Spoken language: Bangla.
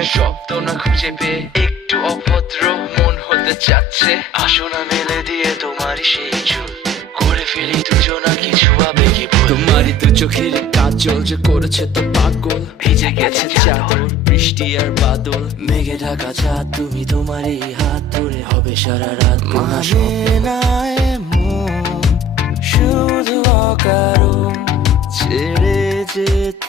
প্রেমের শব্দ না খুঁজে পেয়ে একটু অভদ্র মন হতে চাচ্ছে। আসো না মেলে দিয়ে তোমারই সেই চুল, করে ফেলি দুজনা কিছু আবেগী ভুল। তোমারই দু চোখের কাজল যে করেছে তো পাগল, ভিজে গেছে চাদর বৃষ্টি আর বাদল, মেঘে ঢাকা চাঁদ তুমি তোমারই হাত ধরে হবে সারা রাত। মানে না এমন শুধু অকারণ ছেড়ে যেতে